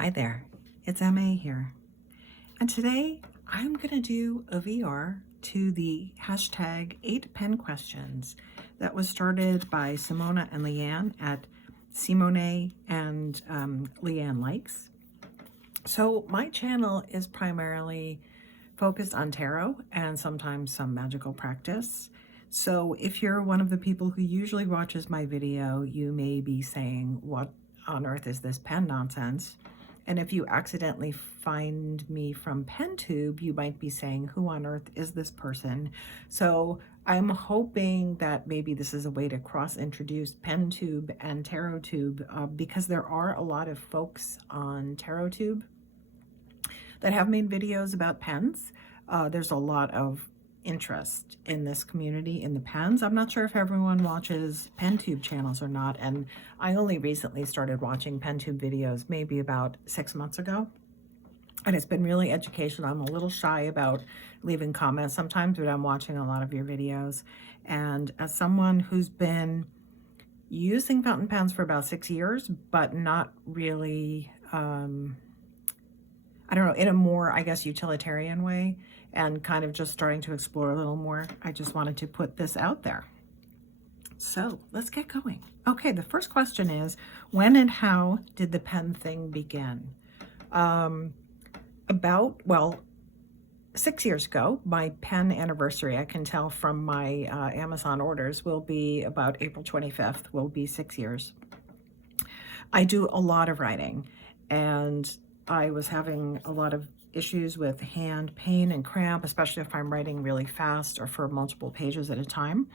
Hi there, it's MA here. And today I'm going to do a VR to the hashtag 8 pen questions that was started by Simona and Leanne at Seemownay and Lianelikes. So my channel is primarily focused on tarot and sometimes some magical practice. So if you're one of the people who usually watches my video, you may be saying, what on earth is this pen nonsense? And if you accidentally find me from pentube, you might be saying, who on earth is this person? So I'm hoping that maybe this is a way to cross-introduce pentube and tarotube because there are a lot of folks on tarotube that have made videos about pens. There's a lot of interest in this community in the pens. I'm not sure if everyone watches pentube channels or not, and I only recently started watching pentube videos maybe about 6 months ago, and it's been really educational. I'm a little shy about leaving comments sometimes, but I'm watching a lot of your videos, and as someone who's been using fountain pens for about 6 years, but not really I don't know, in a more, I guess, utilitarian way, and kind of just starting to explore a little more, I just wanted to put this out there. So let's get going. Okay, the first question is, when and how did the pen thing begin? Well, 6 years ago, my pen anniversary, I can tell from my Amazon orders, will be about April 25th, will be 6 years. I do a lot of writing, and I was having a lot of issues with hand pain and cramp, especially if I'm writing really fast or for multiple pages at a time.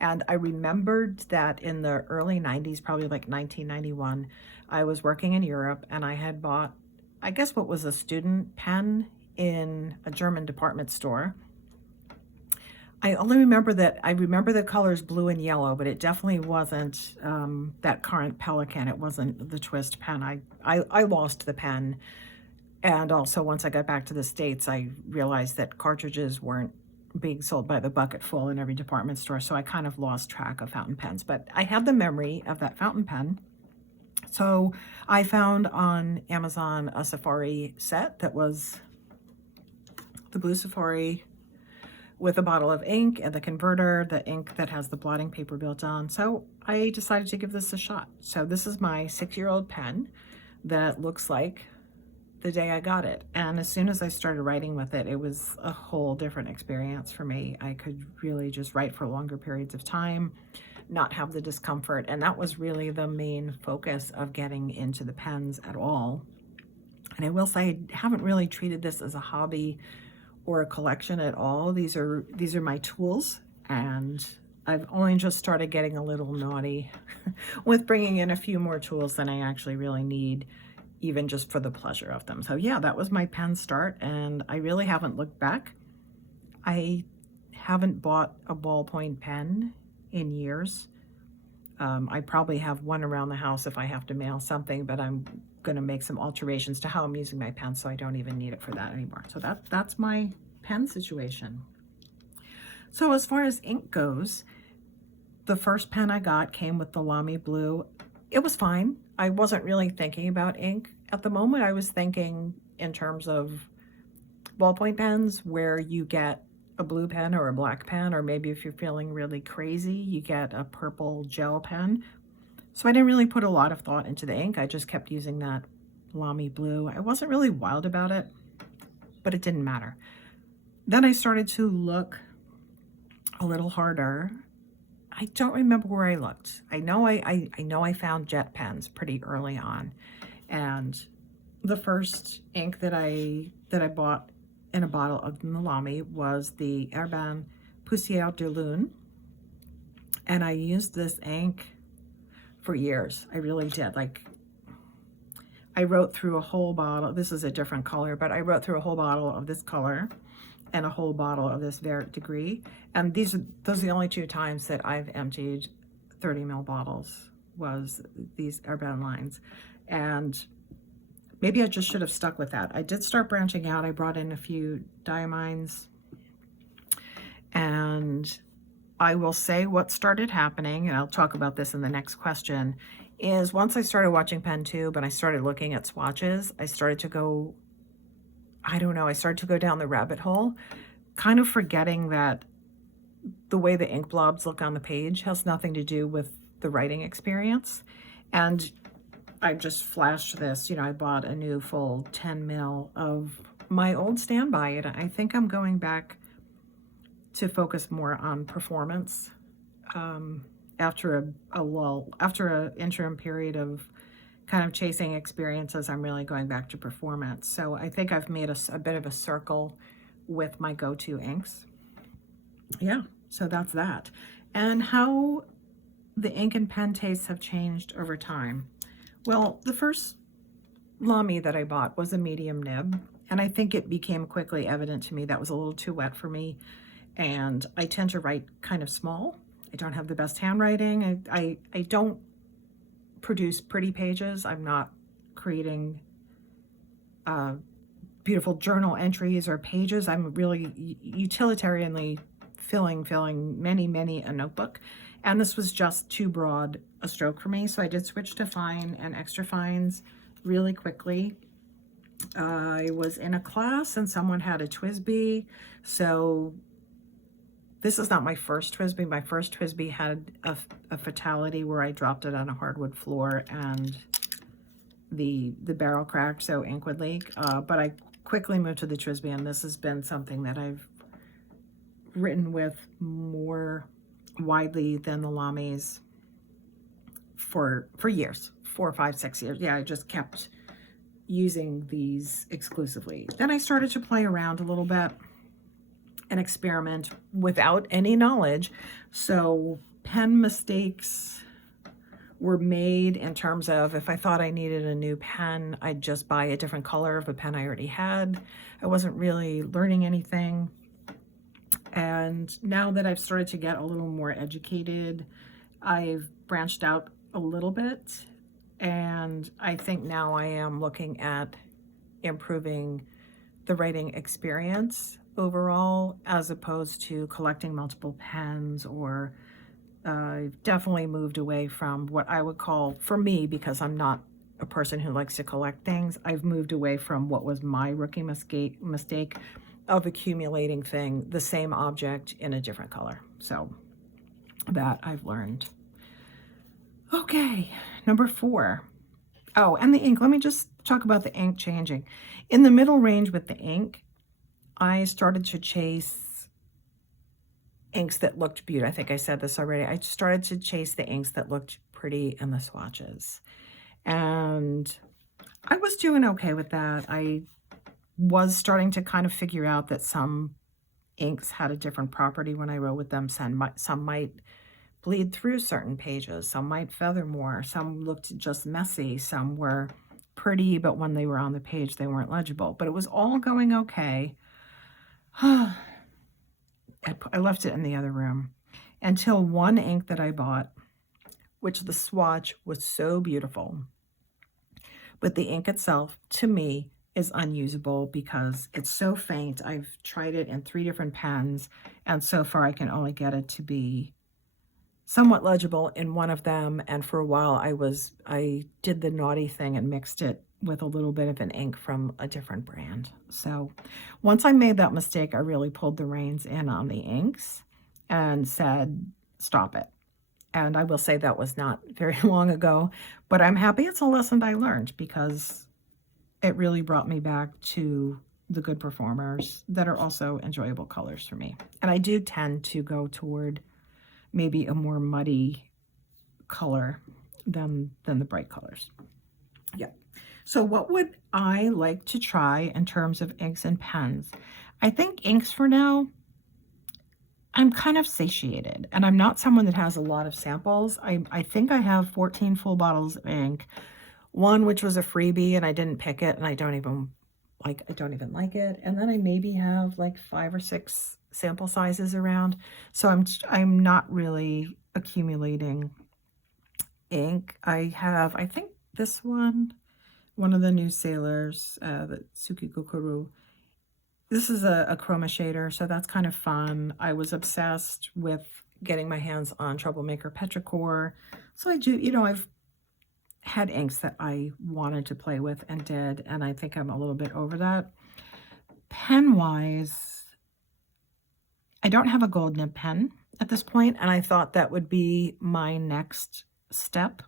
And I remembered that in the early 90s, probably like 1991, I was working in Europe and I had bought, I guess what was a student pen in a German department store. I only remember that, I remember the colors blue and yellow, but it definitely wasn't that current Pelican. It wasn't the twist pen. I lost the pen. And also once I got back to the States, I realized that cartridges weren't being sold by the bucket full in every department store. So I kind of lost track of fountain pens, but I had the memory of that fountain pen. So I found on Amazon a Safari set that was the blue Safari with a bottle of ink and the converter, the ink that has the blotting paper built on. So I decided to give this a shot. So this is my 6-year-old pen that looks like the day I got it. And as soon as I started writing with it, it was a whole different experience for me. I could really just write for longer periods of time, not have the discomfort. And that was really the main focus of getting into the pens at all. And I will say I haven't really treated this as a hobby or a collection at all. These are my tools, and I've only just started getting a little naughty with bringing in a few more tools than I actually really need, even just for the pleasure of them. So yeah, that was my pen start, and I really haven't looked back. I haven't bought a ballpoint pen in years. I probably have one around the house if I have to mail something, but I'm going to make some alterations to how I'm using my pen, so I don't even need it for that anymore. So that's my pen situation. So as far as ink goes, the first pen I got came with the Lamy Blue. It was fine. I wasn't really thinking about ink at the moment. I was thinking in terms of ballpoint pens where you get a blue pen or a black pen, or maybe if you're feeling really crazy, you get a purple gel pen. So I didn't really put a lot of thought into the ink. I just kept using that Lamy Blue. I wasn't really wild about it, but it didn't matter. Then I started to look a little harder. I don't remember where I looked. I know I found jet pens pretty early on, and the first ink that I bought in a bottle of the Lamy was the Urban Poussière de Lune, and I used this ink for years. I really did. Like, I wrote through a whole bottle. This is a different color, but I wrote through a whole bottle of this color and a whole bottle of this Vert Degree. And those are the only 2 times that I've emptied 30 ml bottles, was these Urban lines. And maybe I just should have stuck with that. I did start branching out. I brought in a few diamines, and I will say what started happening, and I'll talk about this in the next question, is once I started watching Pentube and I started looking at swatches, I started to go, I don't know, I started to go down the rabbit hole, kind of forgetting that the way the ink blobs look on the page has nothing to do with the writing experience. And I just flashed this, I bought a new full 10 mil of my old standby, and I think I'm going back to focus more on performance. After a lull, after an interim period of kind of chasing experiences, I'm really going back to performance. So I think I've made a bit of a circle with my go-to inks. Yeah, so that's that. And how the ink and pen tastes have changed over time. Well, the first Lamy that I bought was a medium nib, and I think it became quickly evident to me that was a little too wet for me, and I tend to write kind of small. I don't have the best handwriting. I don't produce pretty pages. I'm not creating beautiful journal entries or pages. I'm really utilitarianly filling many a notebook, and this was just too broad a stroke for me, so I did switch to fine and extra fines really quickly. I was in a class and someone had a TWSBI, so this is not my first TWSBI. My first TWSBI had a fatality where I dropped it on a hardwood floor and the barrel cracked, so ink would leak. But I quickly moved to the TWSBI, and this has been something that I've written with more widely than the Lamys for years, 4, 5, 6 years. Yeah, I just kept using these exclusively. Then I started to play around a little bit and experiment without any knowledge. So pen mistakes were made in terms of if I thought I needed a new pen, I'd just buy a different color of a pen I already had. I wasn't really learning anything. And now that I've started to get a little more educated, I've branched out a little bit. And I think now I am looking at improving the writing experience overall, as opposed to collecting multiple pens, or I've definitely moved away from what I would call, for me, because I'm not a person who likes to collect things, I've moved away from what was my rookie mistake of accumulating the same object in a different color. So that I've learned. Okay, number 4. Oh, and the ink. Let me just talk about the ink changing. In the middle range with the ink, I started to chase inks that looked beautiful. I think I said this already. I started to chase the inks that looked pretty in the swatches. And I was doing okay with that. I was starting to kind of figure out that some inks had a different property when I wrote with them. Some might bleed through certain pages, some might feather more, some looked just messy, some were pretty, but when they were on the page, they weren't legible. But it was all going okay. I left it in the other room until one ink that I bought, which the swatch was so beautiful, but the ink itself, to me, is unusable because it's so faint. I've tried it in 3 different pens, and so far I can only get it to be somewhat legible in one of them. And for a while I did the naughty thing and mixed it with a little bit of an ink from a different brand. So once I made that mistake, I really pulled the reins in on the inks and said, stop it. And I will say that was not very long ago, but I'm happy it's a lesson I learned, because it really brought me back to the good performers that are also enjoyable colors for me. And I do tend to go toward maybe a more muddy color than the bright colors. Yeah. So what would I like to try in terms of inks and pens? I think inks for now, I'm kind of satiated, and I'm not someone that has a lot of samples. I think I have 14 full bottles of ink, one which was a freebie and I didn't pick it, and I don't even like it. And then I maybe have like 5 or 6 sample sizes around. So I'm not really accumulating ink. I have, I think this one of the new sailors, the Tsukigokuru. This is a chroma shader, so that's kind of fun. I was obsessed with getting my hands on Troublemaker Petrichor. So I do, I've had inks that I wanted to play with and did, and I think I'm a little bit over that. Pen-wise, I don't have a gold nib pen at this point, and I thought that would be my next step.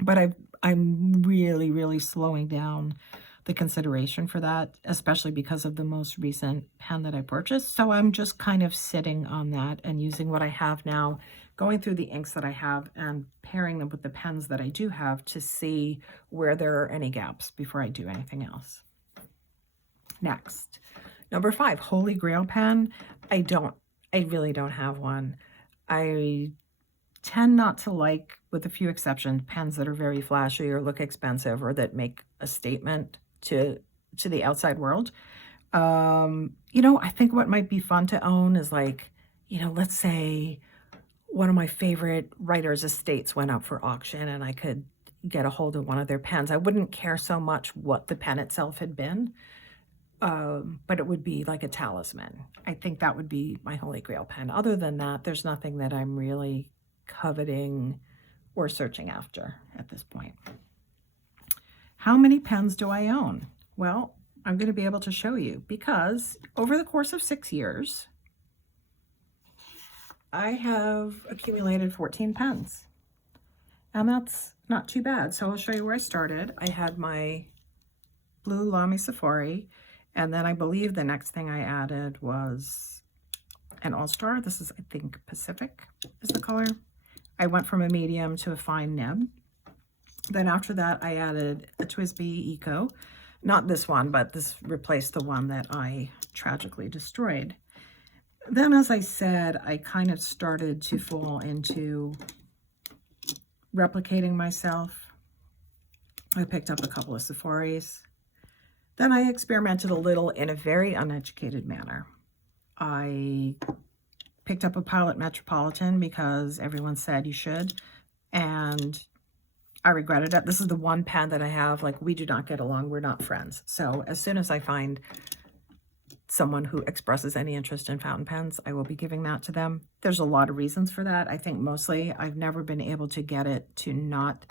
But I'm really, really slowing down the consideration for that, especially because of the most recent pen that I purchased. So I'm just kind of sitting on that and using what I have now, going through the inks that I have and pairing them with the pens that I do have to see where there are any gaps before I do anything else. Next, number 5, Holy Grail pen. I really don't have one. I tend not to like, with a few exceptions, pens that are very flashy or look expensive or that make a statement to the outside world. You know, I think what might be fun to own is, like, you know, let's say one of my favorite writers' estates went up for auction and I could get a hold of one of their pens. I wouldn't care so much what the pen itself had been, but it would be like a talisman. I think that would be my Holy Grail pen. Other than that, there's nothing that I'm really coveting or searching after at this point. How many pens do I own? Well, I'm going to be able to show you, because over the course of 6 years, I have accumulated 14 pens, and that's not too bad. So I'll show you where I started. I had my blue Lamy Safari, and then I believe the next thing I added was an All-Star. This is, I think, Pacific is the color. I went from a medium to a fine nib. Then after that, I added a TWSBI Eco. Not this one, but this replaced the one that I tragically destroyed. Then, as I said, I kind of started to fall into replicating myself. I picked up a couple of Safaris. Then I experimented a little in a very uneducated manner. I picked up a Pilot Metropolitan because everyone said you should, and I regretted it. This is the one pen that I have, like, we do not get along, we're not friends. So as soon as I find someone who expresses any interest in fountain pens, I will be giving that to them. There's a lot of reasons for that. I think mostly I've never been able to get it to not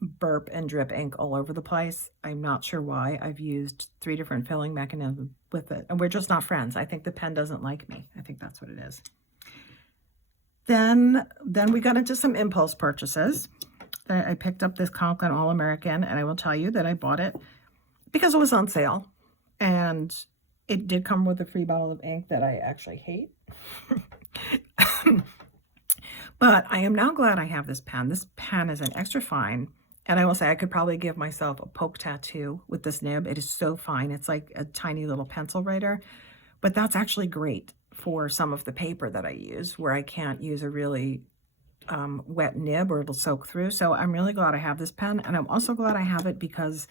burp and drip ink all over the place. I'm not sure why. I've used 3 different filling mechanisms with it, and we're just not friends. I think the pen doesn't like me. I think that's what it is. Then we got into some impulse purchases. I picked up this Conklin All-American, and I will tell you that I bought it because it was on sale, and it did come with a free bottle of ink that I actually hate. But I am now glad I have this pen. This pen is an extra fine, and I will say I could probably give myself a poke tattoo with this nib. It is so fine. It's like a tiny little pencil writer, but that's actually great for some of the paper that I use where I can't use a really wet nib or it'll soak through. So I'm really glad I have this pen, and I'm also glad I have it because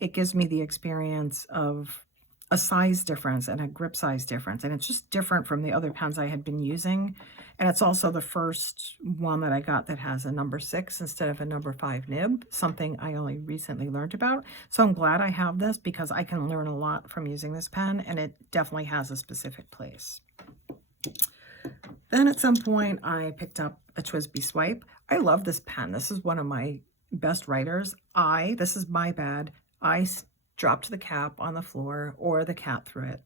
it gives me the experience of a size difference and a grip size difference, and it's just different from the other pens I had been using. And it's also the first one that I got that has a number 6 instead of a number 5 nib, something I only recently learned about. So I'm glad I have this because I can learn a lot from using this pen, and it definitely has a specific place. Then at some point I picked up a TWSBI Swipe. I love this pen. This is one of my best writers. This is my bad. I dropped the cap on the floor, or the cat threw it,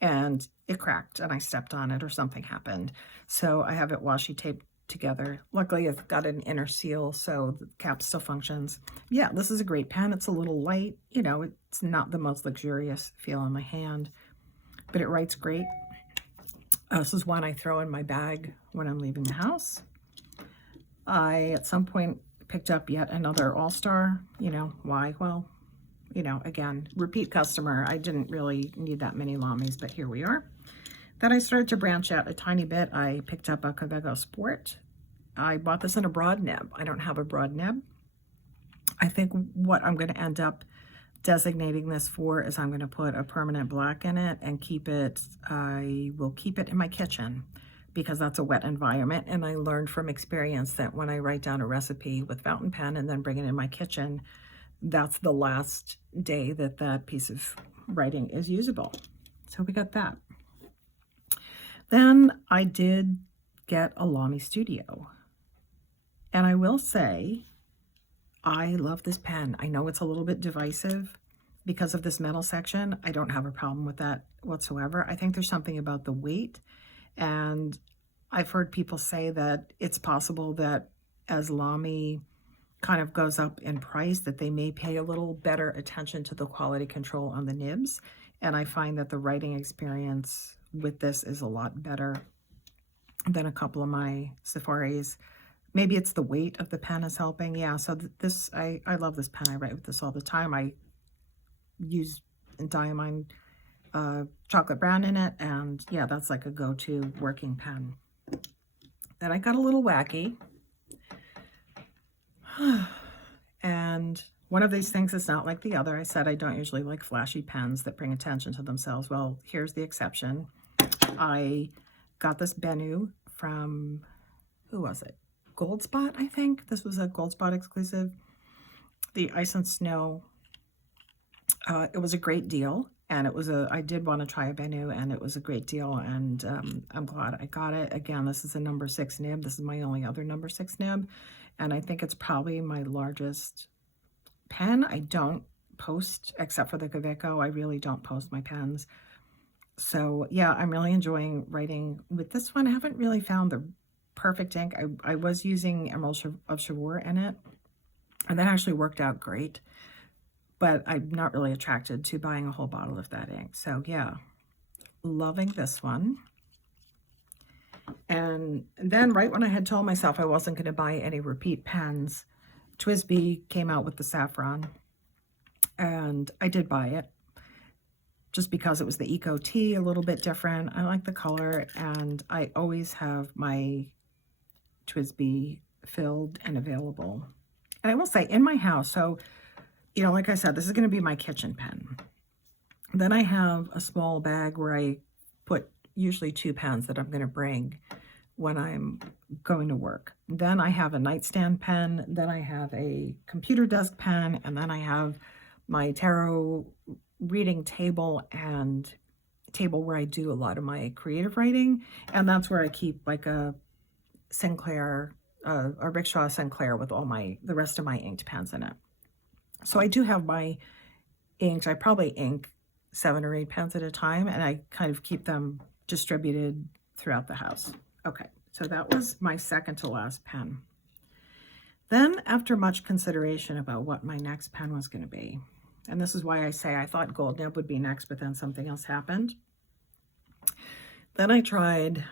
and it cracked and I stepped on it or something happened. So I have it washi taped together. Luckily it's got an inner seal, so the cap still functions. Yeah, this is a great pen. It's a little light. You know, it's not the most luxurious feel in my hand, but it writes great. This is one I throw in my bag when I'm leaving the house. I, at some point, picked up yet another All-Star. You know, why? Well, you know, again, repeat customer. I didn't really need that many Lamies, but here we are. Then I started to branch out a tiny bit. I picked up a Cavego Sport. I bought this in a broad nib. I don't have a broad nib. I think what I'm going to end up designating this for is I'm going to put a permanent black in it and keep it, I will keep it in my kitchen because that's a wet environment. And I learned from experience that when I write down a recipe with fountain pen and then bring it in my kitchen, that's the last day that that piece of writing is usable. So we got that. Then I did get a Lamy Studio. And I will say I love this pen. I know it's a little bit divisive because of this metal section. I don't have a problem with that whatsoever. I think there's something about the weight, and I've heard people say that it's possible that as Lamy kind of goes up in price, that they may pay a little better attention to the quality control on the nibs. And I find that the writing experience with this is a lot better than a couple of my Safaris. Maybe it's the weight of the pen is helping. Yeah, so this, I love this pen. I write with this all the time. I use diamine chocolate brown in it, and yeah, that's like a go-to working pen. Then I got a little wacky. And one of these things is not like the other. I said I don't usually like flashy pens that bring attention to themselves. Well, here's the exception. I got this Bennu from, who was it? Gold Spot, I think. This was a Gold Spot exclusive. The Ice and Snow. It was a great deal. And it was I did want to try a Bennu, and it was a great deal. And I'm glad I got it. Again, this is a number 6 nib. This is my only other number 6 nib. And I think it's probably my largest pen. I don't post, except for the Kaweco. I really don't post my pens. So yeah, I'm really enjoying writing with this one. I haven't really found the perfect ink. I was using Emerald of Chivor in it, and that actually worked out great. But I'm not really attracted to buying a whole bottle of that ink. So yeah, loving this one. And then right when I had told myself I wasn't going to buy any repeat pens, TWSBI came out with the saffron, and I did buy it just because it was the Eco Tea, a little bit different. I like the color, and I always have my TWSBI filled and available. And I will say, in my house, so, you know, like I said, this is going to be my kitchen pen. Then I have a small bag where I put usually 2 pens that I'm going to bring when I'm going to work. Then I have a nightstand pen, then I have a computer desk pen, and then I have my tarot reading table and table where I do a lot of my creative writing, and that's where I keep like a Sinclair, a Rickshaw Sinclair with all the rest of my inked pens in it. So I do have my inks. I probably ink 7 or 8 pens at a time, and I kind of keep them distributed throughout the house. Okay, so that was my second to last pen. Then, after much consideration about what my next pen was going to be, and this is why I say I thought Gold Nib would be next, but then something else happened. Then I tried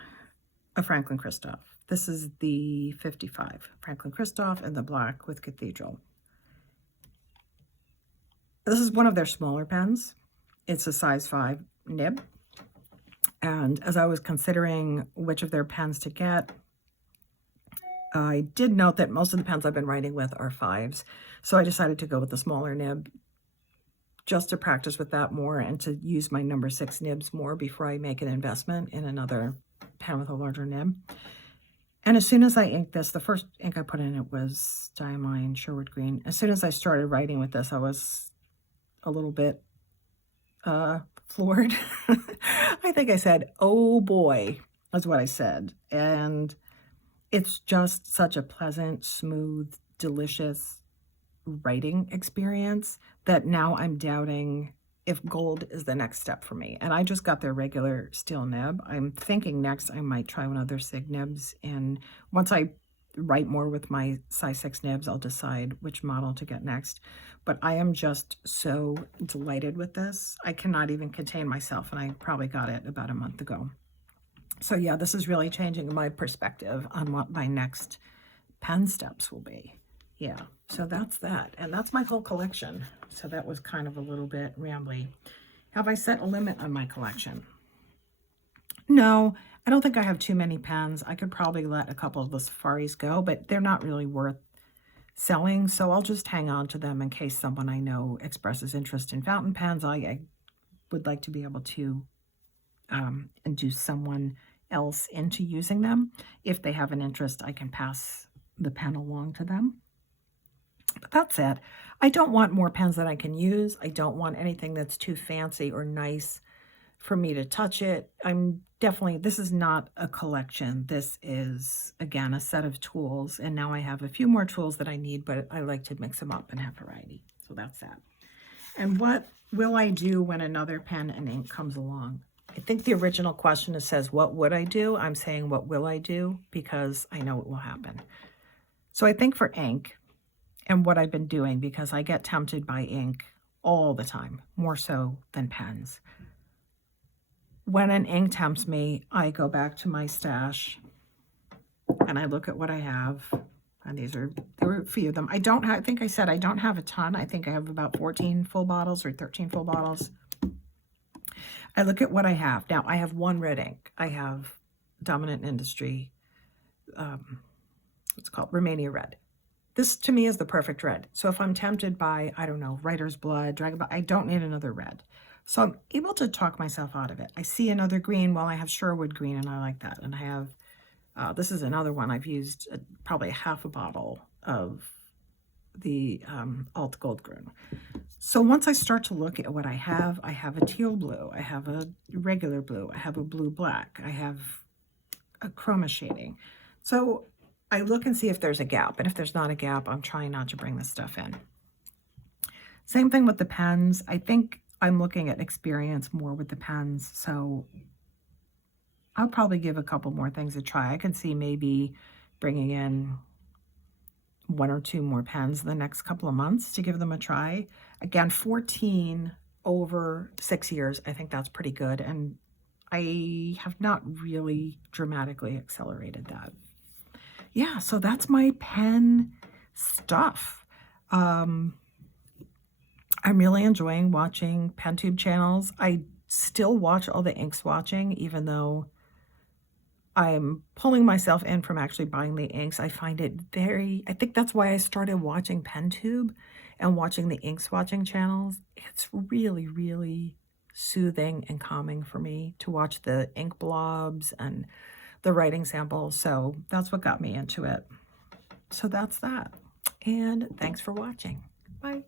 a Franklin Christoph. This is the 55 Franklin Christoph in the black with Cathedral. This is one of their smaller pens. It's a size 5 nib. And as I was considering which of their pens to get, I did note that most of the pens I've been writing with are 5s. So I decided to go with the smaller nib just to practice with that more and to use my number 6 nibs more before I make an investment in another pen with a larger nib. And as soon as I inked this, the first ink I put in it was Diamine Sherwood Green. As soon as I started writing with this, I was a little bit floored. I think I said, oh boy, is what I said. And it's just such a pleasant, smooth, delicious writing experience that now I'm doubting if gold is the next step for me. And I just got their regular steel nib. I'm thinking next I might try one of their Sig nibs. And once I write more with my size 6 nibs, I'll decide which model to get next. But I am just so delighted with this. I cannot even contain myself, and I probably got it about a month ago. So yeah, this is really changing my perspective on what my next pen steps will be. Yeah, so that's that. And that's my whole collection. So that was kind of a little bit rambly. Have I set a limit on my collection? No, I don't think I have too many pens. I could probably let a couple of the Safaris go, but they're not really worth selling, so I'll just hang on to them in case someone I know expresses interest in fountain pens. I would like to be able to induce someone else into using them. If they have an interest, I can pass the pen along to them. But that's it. I don't want more pens that I can use. I don't want anything that's too fancy or nice for me to touch it. This is not a collection. This is, again, a set of tools. And now I have a few more tools that I need, but I like to mix them up and have variety. So that's that. And what will I do when another pen and ink comes along? I think the original question says, what would I do? I'm saying, what will I do? Because I know it will happen. So I think for ink and what I've been doing, because I get tempted by ink all the time, more so than pens. When an ink tempts me, I go back to my stash and I look at what I have. And there are a few of them. I think I said I don't have a ton. I think I have about 14 full bottles or 13 full bottles. I look at what I have. Now, I have one red ink. I have Dominant Industry, what's called Romania Red. This, to me, is the perfect red. So if I'm tempted by, I don't know, Writer's Blood, Dragon Ball, I don't need another red. So I'm able to talk myself out of it. I see another green. Well, I have Sherwood green, and I like that. And I have, this is another one. I've used probably half a bottle of the Alt Gold Green. So once I start to look at what I have a teal blue. I have a regular blue. I have a blue black. I have a chroma shading. So I look and see if there's a gap. And if there's not a gap, I'm trying not to bring this stuff in. Same thing with the pens. I think I'm looking at experience more with the pens, so I'll probably give a couple more things a try. I can see maybe bringing in 1 or 2 more pens the next couple of months to give them a try. Again, 14 over 6 years, I think that's pretty good, and I have not really dramatically accelerated that. Yeah, so that's my pen stuff. I'm really enjoying watching PenTube channels. I still watch all the ink swatching, even though I'm pulling myself in from actually buying the inks. I find it I think that's why I started watching PenTube and watching the ink swatching channels. It's really, really soothing and calming for me to watch the ink blobs and the writing samples. So that's what got me into it. So that's that. And thanks for watching. Bye.